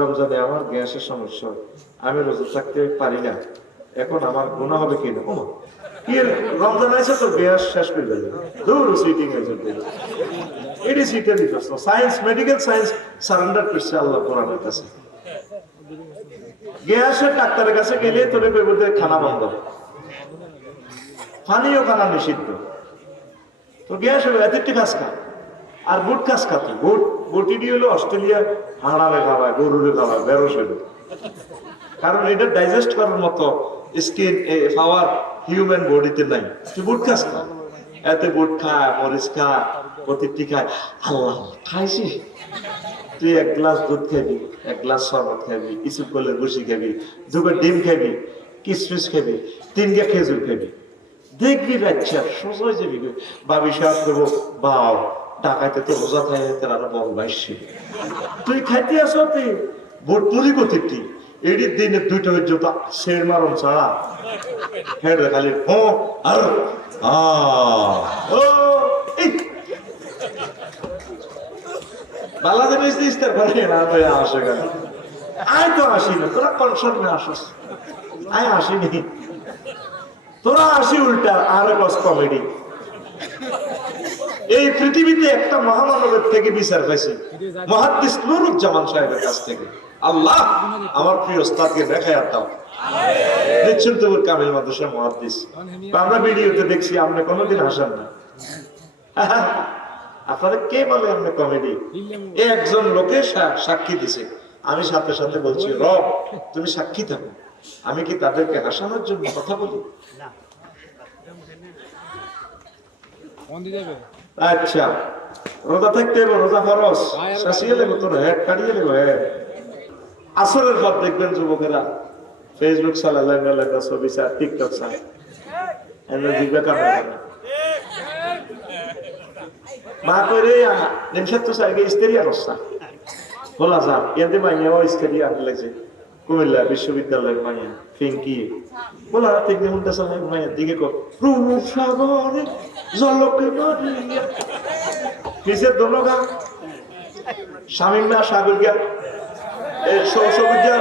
রমজানে আমার গ্যাসের সমস্যা। আমি রোজা থাকতে পারি না। এখন আমার গুণা হবে কি না? রমজান আছে তো গ্যাস শেষ এটি সায়েন্স মেডিকেল সায়েন্স গ্যাসের ডাক্তারের কাছে খানা খানা নিষিদ্ধ। তো গ্যাস আর বুট খাস খা তুই। বুট বুটিটি হলো অস্ট্রেলিয়া হাঁড়ারে খাওয়ায় গরুরে খাওয়ায় বেরোস হইল কারণ এটা ডাইজেস্ট করার মতো স্কিন পাওয়ার হিউম্যান বডিতে নাই। তুই বুট খাস খা এতে বুট খা মরিচ খা প্রতিটি খায়। আল্লাহ, খাইছি। তুই এক গ্লাস দুধ খাবি এক গ্লাস শরবত খাবি কিছু কলের বসি খাবি দুটো ডিম খাবি কিসমিস খাবি তিনটা খেজুর খাবি দেখবি বাচ্চা সোজা যাবি ভাবি সাহেব করব বাও। ডাকাইতে তো রোজা থাকে তারা বল বাইশি তুই খাইতে আসো তুই ভোট পুরি করতে এটি দিনে দুইটা হয়ে যেত শের মারণ ছাড়া হেড খালি আর ও, এই। বাংলাদেশ ইস্তার করে না ভাই আসে কেন? আয় তো আসি না, তোরা কনসার্টে আসস। আয় আসিনি তোরা আসি উল্টা, আর বস কমেডি। এই পৃথিবীতে একটা মহামানবের থেকে বিচার পাইছি মহাদ্দিস নুরুজ্জামান সাহেবের কাছ থেকে। আল্লাহ আমার প্রিয় ওস্তাদকে দেখায় দাও। দেখছেন তো ওর কামিল মাদ্রাসা মহাদ্দিস। আমরা ভিডিওতে দেখছি আপনি কোনোদিন হাসান না। আপনারা কে বলে আপনি কমেডি? একজন লোকে সা- সাক্ষী দিছে। আমি সাথে সাথে বলছি রব তুমি সাক্ষী থাকো। আমি কি তাদেরকে হাসানোর জন্য কথা বলি? আচ্ছা রোজা থাকতে হবে রোজা ফরস শাসিয়ে লেগো তোর হেড কাটিয়ে লেগো হেড আসরের পর দেখবেন যুবকেরা ফেসবুক চালা লেঙ্গা লেঙ্গা ছবি চা টিকটক চা এমনি জিজ্ঞা কামড়। মা করে নিমসার তো সাইকে স্ত্রী অবস্থা বলা যা এতে মাইয়া ও স্ত্রী আনতে লাগছে। কুমিল্লা বিশ্ববিদ্যালয়ের মাইয়া, ফিঙ্কি। বলা থেকে হুন্টা সাহেব মাইয়ার দিকে কো। রূপ সাগরে জলকে মারিয়া। কিসের দোনগা স্বামী না সাগর এই সবুজা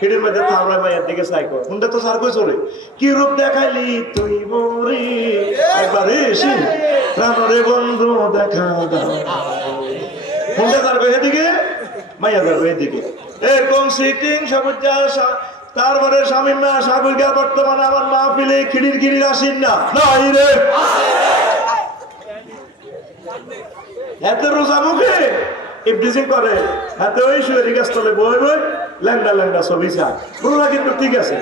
হিড়ের মধ্যে থামড়া মাইয়ার দিকে সাইকো হুন্ডা তো সার কই চলে কি রূপ দেখাইলি তুই মরি? একবার এসে প্রাণরে বন্ধু দেখা দাও। হুন্ডা সার কই এদিকে? মাইয়া সার কই এদিকে। এরকম সিটিং সবুজা তারপরে স্বামীর না গিয়া বর্তমানে আমার মা ফিলে খিড়ির খিড়ির আসিন না। রে। এত রোজা মুখে করে ল্যাংডা ল্যাংডা ছবি ঠিক আছে।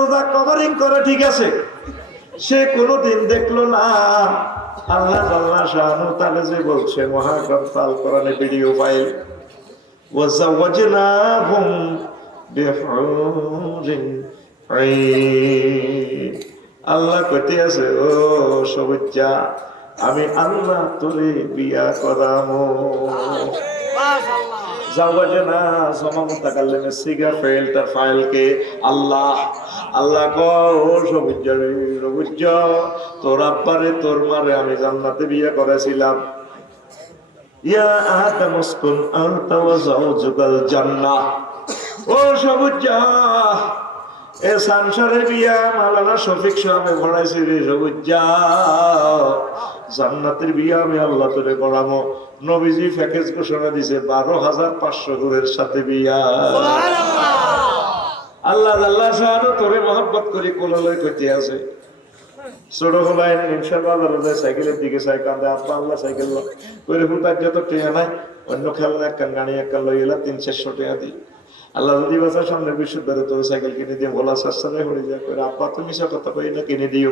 রোজা কভারিং করে ঠিক আছে। সে কোনোদিন দেখল না। শাহানু যে বলছে ভিডিও ফাইল وزوجناهم بحور عين আল্লাহ কইতে আছে ও সবুজা আমি আল্লাহ তোরে বিয়া করামো জাওয়াজনা সমা মুতাকাল্লিম সিগা ফাইল তার ফাইল কে আল্লাহ আল্লাহ কো ও সবুজ রে সবুজ তোর আব্বারে তোর মারে আমি জান্নাতে বিয়ে করেছিলাম ইয়া আদম উসকুন আনতা ওয়া যাওজুকাল জান্নাহ। ও সবুজ এ বিয়া মালানা শফিক সাহেব ঘোড়াইছি রে সবুজ জান্নাতের বিয়া আমি আল্লাহ তোরে করামো। নবীজি প্যাকেজ ঘোষণা দিছে বারো হাজার পাঁচশো গুণের সাথে বিয়া। আল্লাহ আল্লাহ সাহানো তোরে মহব্বত করি কোলালয় করতে আছে। ছোট হলাই নিমসার বাজারে যায় সাইকেলের দিকে সাইকেল দেয় আপা আল্লাহ সাইকেল করে হুতার যত টিয়া নাই, অন্য খেলা একখান গাড়ি একখান লই এলাম, তিন চারশো টিয়া দিই। আল্লাহ যদি বাসার সামনে বিশ্ববিদ্যালয়ে তোর সাইকেল কিনে দিয়ে ভোলা সাস্তানে হয়ে যায় করে আপা তুমি সে কথা কই না কিনে দিও?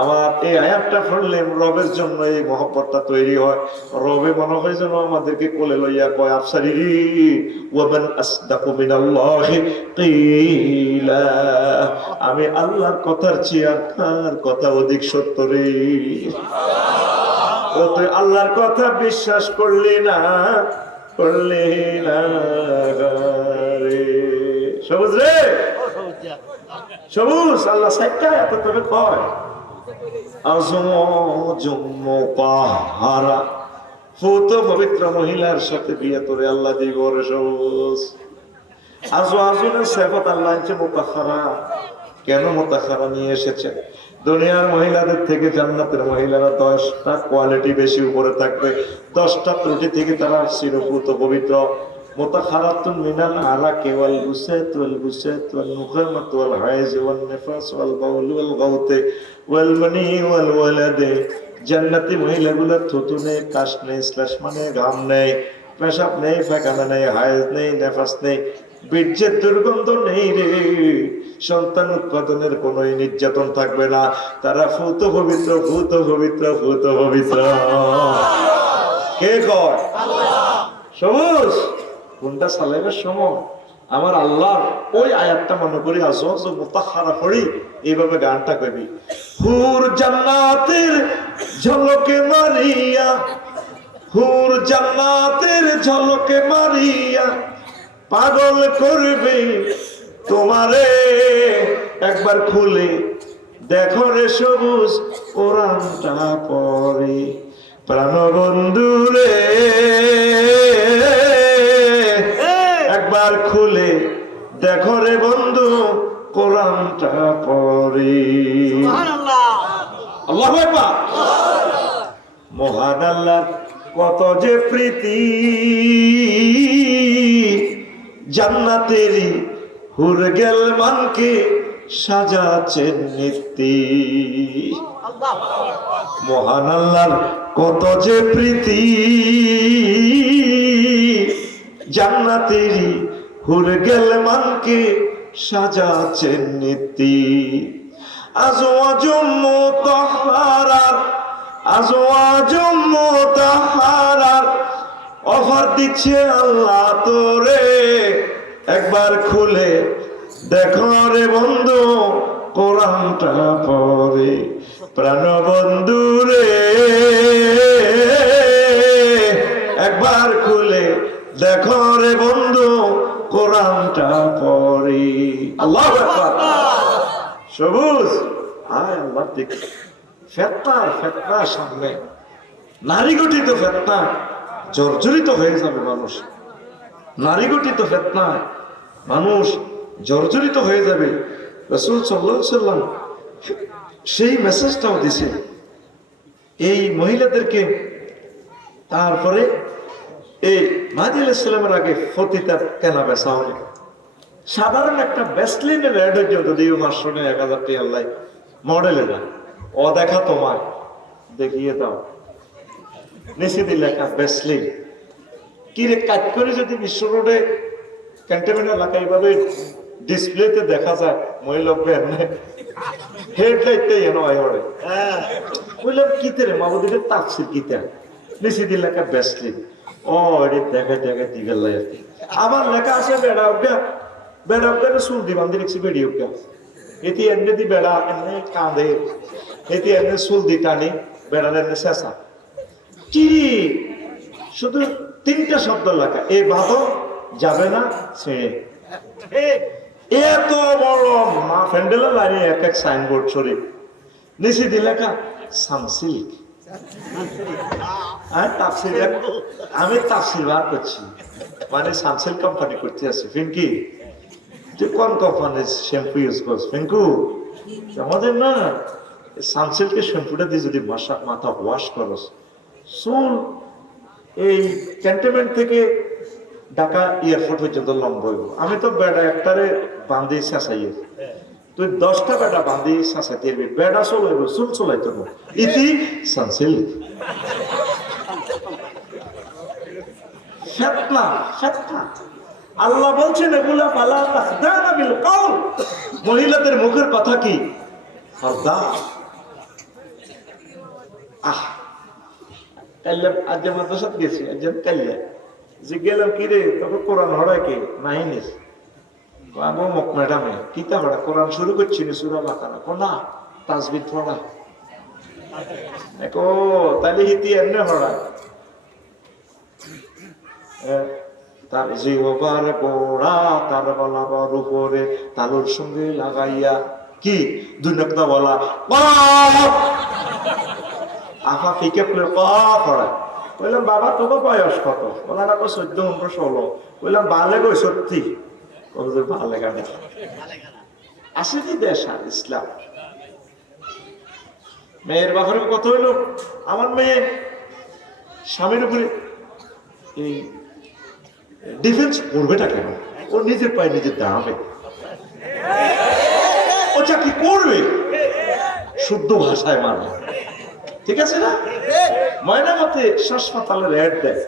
আমার এই আয়াতটা পড়লে রবের জন্য এই মহব্বতটা তৈরি হয়। রবে মনে হয় যেন আমাদেরকে কোলে লইয়া কয়, আফসারি ওয়ামান আসদাকু মিনাল্লাহি কিলা। আমি আল্লাহর কথার চেয়ে আর কথা অধিক সত্য রে? আল্লাহর কথা বিশ্বাস করলি না করলি না। সবুজ রে। সবুজ, আল্লাহ সাইটটা এত তোকে কয়। আজম জম্ম পাহারা। ফুত পবিত্র মহিলার সাথে বিয়ে করে আল্লাহ দিব রে সবুজ। আজও আজনের সেবত আল্লাহ আনছে মোতাখারা। কেন মোতাখারা নিয়ে এসেছে? দুনিয়ার মহিলাদের থেকে জান্নাতের মহিলারা দশটা কোয়ালিটি বেশি উপরে থাকবে। দশটা ত্রুটি থেকে তারা চিরপুত পবিত্র। ওয়াল হাইজ ওয়াল নিফাস ওয়াল বাউল ওয়াল গাউতে ওয়াল মানি ওয়াল ওয়ালাদে। জান্নাতি মহিলাগুলোর থুতু নেই কাশ নেই স্ল্যাশ মানে ঘাম নেই পেশাব নেই ফেকানা নেই হায়েজ নেই নেফাস নেই বীর্যের দুর্গন্ধ নেই রে। সন্তান উৎপাদনের কোন নির্যাতন থাকবে না। তারা ফুত পবিত্র ফুত পবিত্র ফুত পবিত্র। কে কয়? সবুজ? কোনটা সালাইবার সময় আমার আল্লাহ ওই আয়াতটা মনে করি আসো মোতাহারা করি এইভাবে গানটা কবি হুর জান্নাতের ঝলকে মারিয়া, হুর জান্নাতের ঝলকে মারিয়া, পাগল করবে তোমারে, একবার খুলে দেখো রে সবুজ কোরআনটা পরে প্রাণবন্ধু রে একবার খুলে দেখো রে বন্ধু কোরআনটা পরে আল্লাহ মহান আল্লাহর কত যে প্রীতি। জান্নাতেরই হুর গেল মানকে সাজাচ্ছেন নীতি মহান আল্লাহর কত যে প্রীতি। জান্নাতেরই হুর গেল মানকে সাজাচ্ছেন নীতি। আজওয়াজুম মুতাহহারার আজওয়াজুম মুতাহহারার অফার দিচ্ছে আল্লাহ তোরে। একবার খুলে দেখো রে বন্ধু, কোরআনটা পরে প্রাণ বন্ধু রে, একবার খুলে দেখো রে বন্ধু কোরআনটা পরে আল্লাহ সবুজ। আয় আল্লাহ সামনে। নারী গঠিত ফেতনা জর্জরিত হয়ে যাবে মানুষ। নারী গঠিত ফেতনা মানুষ জর্জরিত হয়ে যাবে। রসুল সাল্লাম সেই মেসেজটাও দিছে। এই মহিলাদেরকে তারপরে এই মাহাদি আলাইসাল্লামের আগে ফতিতার কেনা বেচা অনেক সাধারণ একটা ব্যাসলিনের জন্য দিও পাঁচশো টাকা এক হাজার টাকা লাই মডেলে না ও দেখা তোমার দেখিয়ে দাও। নিচে লেখা ব্যাসলিন কি রে কাজ করে যদি বিশ্ব রোডে ক্যান্টনমেন্ট এলাকা এইভাবে ডিসপ্লেতে দেখা যায় মহিলা হেডলাইটটাই এনে হয় ওরে। বললাম কিতে রে মাবুদিকে তাপসির কিতে? নিচে দিয়ে লেখা ব্যাসলিন ও এটি দেখা দেখা দিগেল লাগে আমার লেখা আছে বেড়া উঠা বেড়া উঠা চুল দিবান দেখছি বেড়ি উঠা এটি এমনি দি বেড়া, এমনি কাঁদে এটি এমনি চুল দি টানি বেড়ার এমনি শেষা। কি শুধু তিনটা শব্দ লেখা, এ বাঁধো যাবে না ছেড়ে এত বড় মা ফ্যান্ডেলের লাইনে এক এক সাইনবোর্ড শরীফ নিচে দিয়ে লেখা সানসিল্ক। আর তাফসিল আমি তাফসিল বার করছি। মানে সানসিল্ক কোম্পানি করতে আছি। ফিঙ্কি যে কোন কোম্পানির শ্যাম্পু ইউজ করছ? ফিঙ্কু, আমাদের না সানসিল্কের শ্যাম্পুটা দিয়ে যদি মাসা মাথা ওয়াশ করস, চুল এই ক্যান্টনমেন্ট থেকে ঢাকা এয়ারপোর্ট পর্যন্ত লম্বা আমি তো বেড়া একটারে বান্ধি শাসাইয়ে তুই দশটা বেড়া বান্ধি শাসাইতে পারবি বেড়া চলাইব, চুল চলাইতে ইতি সানসিল ফেতনা ফেতনা আল্লাহ বলছেন, এগুলা পালা তাহদানা বিল কওল মহিলাদের মুখের কথা কি? ফরদা। আহ। কাল্লা আজ মাদ্রাসাত গেছি আজ কাল্লা যে গেলাম কি রে তবে কোরআন হড়ায় কে? নাহিনিস আবু মক ম্যাডামে কিতা হড়া কোরআন শুরু করছি নি সুরা বাকারা কো না তাসবিদ পড়া দেখো তাহলে হিতি এমনি হড়া তার জিহবার গোড়া তার বলাবার উপরে তালুর সঙ্গে লাগাইয়া কি দুই নকদা বলা আফা ফিকে ফুলে কফ হড়া বললাম বাবা তোকে বয়স কত বললাম চোদ্দ পনেরো ষোলো বললাম বালে গই সত্যি গানে আসেনি দেশ আর ইসলাম। মেয়ের বাপের কত হইল আমার মেয়ে স্বামীর উপরে এই ডিফেন্স করবেটা কেন ও নিজের পায়ে নিজের দাঁড়াবে ও চাকরি করবে। শুদ্ধ ভাষায় মানে ঠিক আছে না? ময়না মতে হাসপাতালের অ্যাড দেয়।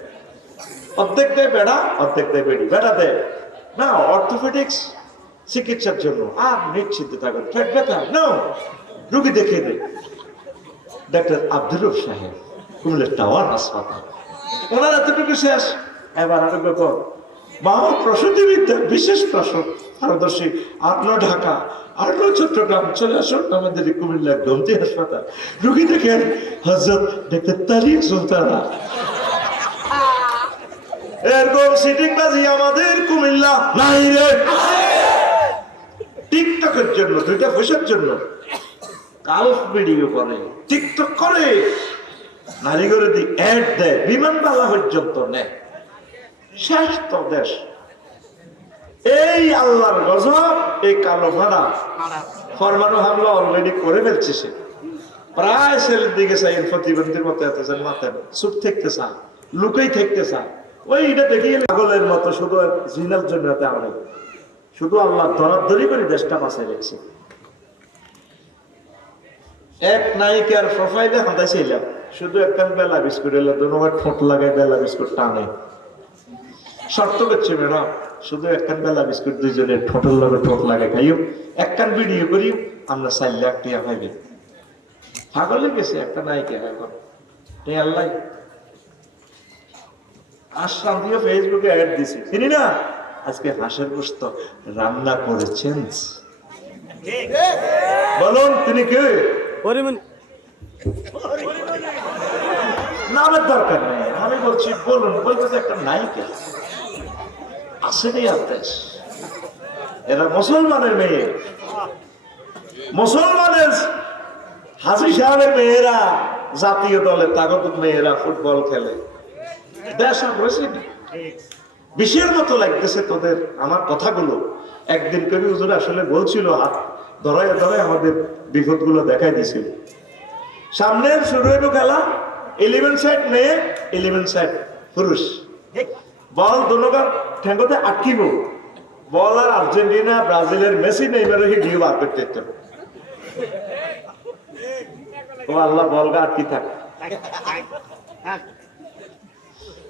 অর্ধেক দেয় বেড়া, অর্ধেক দেয় বেড়ি। বেড়া দেয়। না, অর্থোপেডিক্স চিকিৎসার জন্য। আর নিশ্চিত থাকুন। পেট ব্যথা? নো রুগী দেখে দেয় ডাক্তার আব্দুল সাহেব, কুমিল্লার টাওয়ার হাসপাতাল। ওনার এতটুকু শেষ। এবার আরম্ভ কর বাবা প্রসূতিবিদ্যা, বিশেষ প্রসব পারদর্শী, আটনো, ঢাকা, আটনো, চট্টগ্রাম, চলে আসুন আমাদের কুমিল্লার গমতি হাসপাতাল। রুগী দেখেন হজরত ডাক্তার তারিক সুলতানা। এরকম সিটিং বাজি আমাদের কুমিল্লা নাই রে টিকটকের জন্য, দুইটা পয়সার জন্য। কালফ ভিডিও করে, টিকটক করে। নারী করে দি অ্যাড দেয় বিমানবালা পর্যন্ত নেয়। শেষ তো দেশ। এই আল্লাহর গজব, এই কালো ভাড়া ফরমানো হামলা অলরেডি করে ফেলছে সে। প্রায় ছেলের দিকে চাই প্রতিবন্ধীর মতো এত যেন মাথা চুপ থাকতে চান লুকেই থাকতে চান ওই এটা দেখে পাগলের মতো, শুধু জিনার জন্য আমরা শুধু আল্লাহ করে দেশটা এক নায়িকার হাঁটাইছিলাম শুধু একখান বেলা বিস্কুট এলো ঠোঁট লাগাই বেলা বিস্কুট টানে। শর্ত করছে ম্যাডাম, শুধু একখান বেলা বিস্কুট দুইজনের ঠোঁটের লগে ঠোঁট লাগাই খাইও, একখান ভিডিও করি আমরা চার লাখ টিয়া পাইবে পাগলে গেছে একটা নায়িকা এখন। আল্লাহ। আশ্রাম দিয়ে ফেসবুকে অ্যাড দিছি। চিনি না? আজকে হাঁসের গোস্ত রান্না করেছেন? বলুন তিনি কে? পরিমাণ। নামের দরকার নেই। আমি বলছি বলুন বলতে একটা নায়িকা আসেনি আর দেশ। এরা মুসলমানের মেয়ে। মুসলমানের হাজি সাহেবের মেয়েরা জাতীয় দলে তাগত মেয়েরা ফুটবল খেলে। দেশ আর রয়েছে বিষের মতো লাগতেছে তোদের আমার কথাগুলো। একদিন কবি হুজুর আসলে বলছিল, হাত ধরায় ধরায় আমাদের বিপদগুলো দেখাই দিছিল সামনের শুরু হইব খেলা ইলেভেন সাইড মেয়ে ইলেভেন সাইড পুরুষ। বল দুনোকার ঠেঙ্গতে আটকিব। বল আর আর্জেন্টিনা, ব্রাজিলের মেসি নেইমারে ডিউ বার করতে। ও আল্লাহ, বলগা আটকি থাক।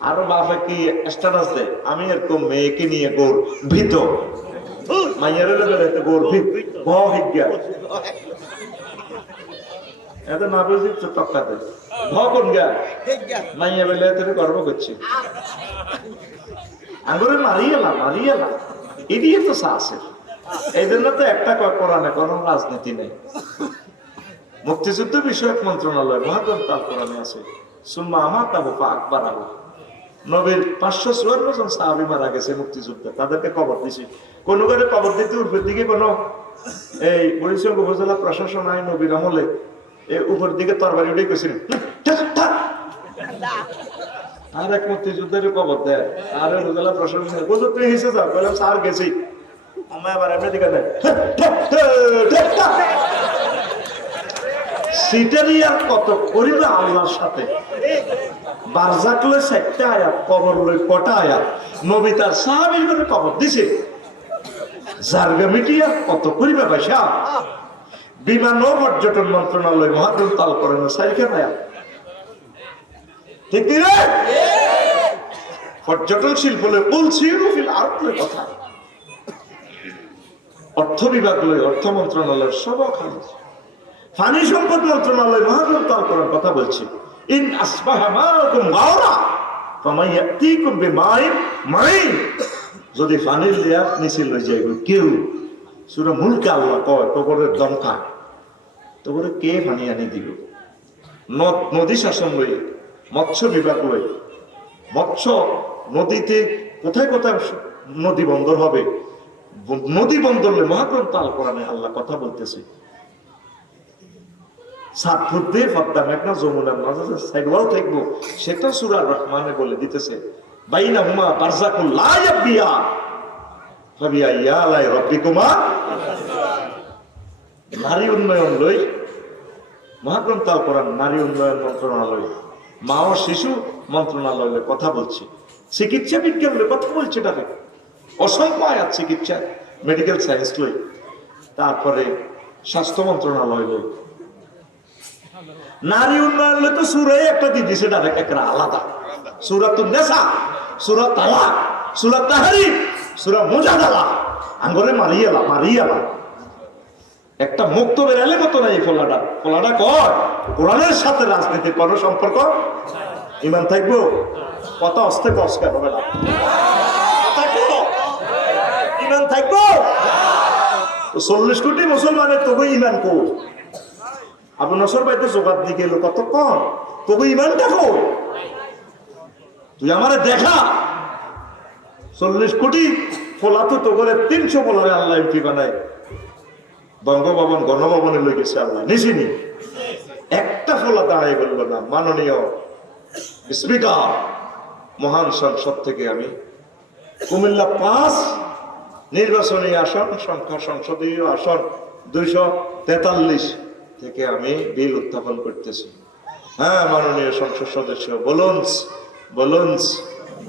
আরও বাপে কি আমি এরকম মেয়েকে নিয়ে গোর ভীত। গোর ভীত। এত না তো কোন গা? মাইয়া বেলে তোর গর্ব করছে। আঙ্গুরে মারিয়ে এলাম মারিয়ে এলাম এদিকে তো সাহসের এই জন্য তো একটা কোরআনে কোন রাজনীতি নেই। মুক্তিযুদ্ধ বিষয়ক মন্ত্রণালয় মহাগ্রন্থ আল কোরআনে আছে। সুম্মা আমার তাবু আকবার আবু নবীর পাঁচশো চুয়ান্ন জন সাহাবি মারা গেছে মুক্তিযুদ্ধে। তাদেরকে কবর দিছি। কোন করে কবর দিতে উপর দিকে কোন এই বরিশাল উপজেলা প্রশাসন আইন নবীর আমলে এই উপর দিকে তরবারি উঠে গেছিল আর এক মুক্তিযুদ্ধের কবর দেয়। আর উপজেলা প্রশাসন বুঝো তুই হিসে যাও বললাম, স্যার, গেছি। আমার আবার এমনি দিকে দেয় সিটারি আর কত করিবে আল্লাহর সাথে? বারজাক লই চারটা কবর লই কটা নবী তার করে কবর দিছে। মিটিয়া কত করিবে পয়সা বিমান ও পর্যটন মন্ত্রণালয় মহাজন তাল করেন সাইকেল আয়াত। ঠিক রে? পর্যটন শিল্প বলছি রুফিল আর্থের কথা। অর্থ বিভাগ লই অর্থ মন্ত্রণালয়ের সব খালি। পানি সম্পদ মন্ত্রণালয় মহাজন তাল করার কথা বলছি। ইন যদি পানির লেয়ার নিচে লই যায় কেউ? সুরা মুলকে আল্লাহ কয় কবরের দমকা তোরে কে পানি আনি দিব নদ, নদী শাসন লই মৎস্য বিভাগ লই মৎস্য নদীতে কোথায় কোথায় নদী বন্দর হবে? নদী বন্দর মহাগ্রন্থ আল কোরআনে আল্লাহ কথা বলতেছে। সাত ফুট মেঘনা যমুনার মাঝে সাইডওয়াল থাকব, সেটা সুরা রহমানে বলে দিতেছে বাইনা হুমা ইয়াবিয়া ফাবিয়া নারী উন্নয়ন লই মহাগ্রন্থ আল নারী উন্নয়ন মন্ত্রণালয়, মা ও শিশু মন্ত্রণালয়ে কথা বলছি। চিকিৎসা বিজ্ঞান কথা বলছে এটাকে অসংখ্য আয়াত চিকিৎসা মেডিকেল সায়েন্স লই, তারপরে স্বাস্থ্য মন্ত্রণালয় লই। নারী উন্নয়ন তো সুরে একটা দিয়ে ডাইরেক্ট একটা আলাদা। সুরাত নেশা সুরাত তালাক সুরাত তাহারি সুরা মোজাদালা। আঙ্গরে মারিয়েলা মারিয়েলা একটা মুক্ত বেরালে মতো নাই ফলাটা ফলাটা কর। কোরআনের সাথে রাজনীতির কোনো সম্পর্ক ইমান থাকব? কত অস্তে কষ্ট হবে না? ইমান থাকব? চল্লিশ কোটি মুসলমানের তবু ইমান কো আবু নসর বাইতে জোগাড় দিয়ে গেল কতক্ষণ তবু ইমানটা কো তুই আমারে দেখা। চল্লিশ কোটি ফোলা তো তো করে তিনশো বলারে আল্লাহ এমপি বানায়? বঙ্গভবন, গণভবনে লই গেছে আল্লাহ নিশিনি একটা ফোলা দাঁড়াই বলল, না, মাননীয় স্পিকার, মহান সংসদ থেকে আমি কুমিল্লা পাঁচ নির্বাচনী আসন, সংখ্যা সংসদীয় আসন দুইশো তেতাল্লিশ থেকে আমি বিল উত্থাপন করতেছি। হ্যাঁ মাননীয় সংসদ সদস্য বলুনস বলুনস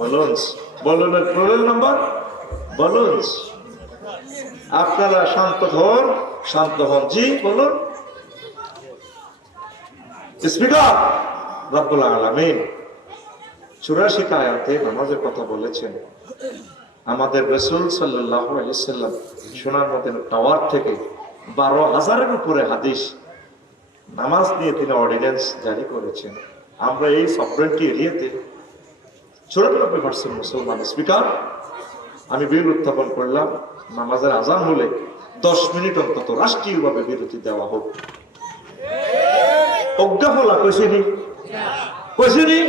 বলুনস বলুনের প্রোগ্রাম নাম্বার? বলুনস আপনারা শান্ত হন শান্ত হন। জি, বলুন। স্পিকার রব্বুল আলামিন। চুরাশি আয়াতে নামাজের কথা বলেছেন। আমাদের রসুল সাল্লাহ আলিয়াল্লাম সোনার মতেন টাওয়ার থেকে বারো হাজারের উপরে হাদিস নামাজ নিয়ে তিনি অর্ডিন্যান্স জারি করেছেন। আমরা এই সফটওয়্যারটি এরিয়াতে চুরানব্বই পার্সেন্ট মুসলমান স্পিকার আমি বিল উত্থাপন করলাম। নামাজের আজান হলে দশ মিনিট অন্তত রাষ্ট্রীয়ভাবে বিরতি দেওয়া হোক। অজ্ঞা ফলা কৈশিনী কইসিনি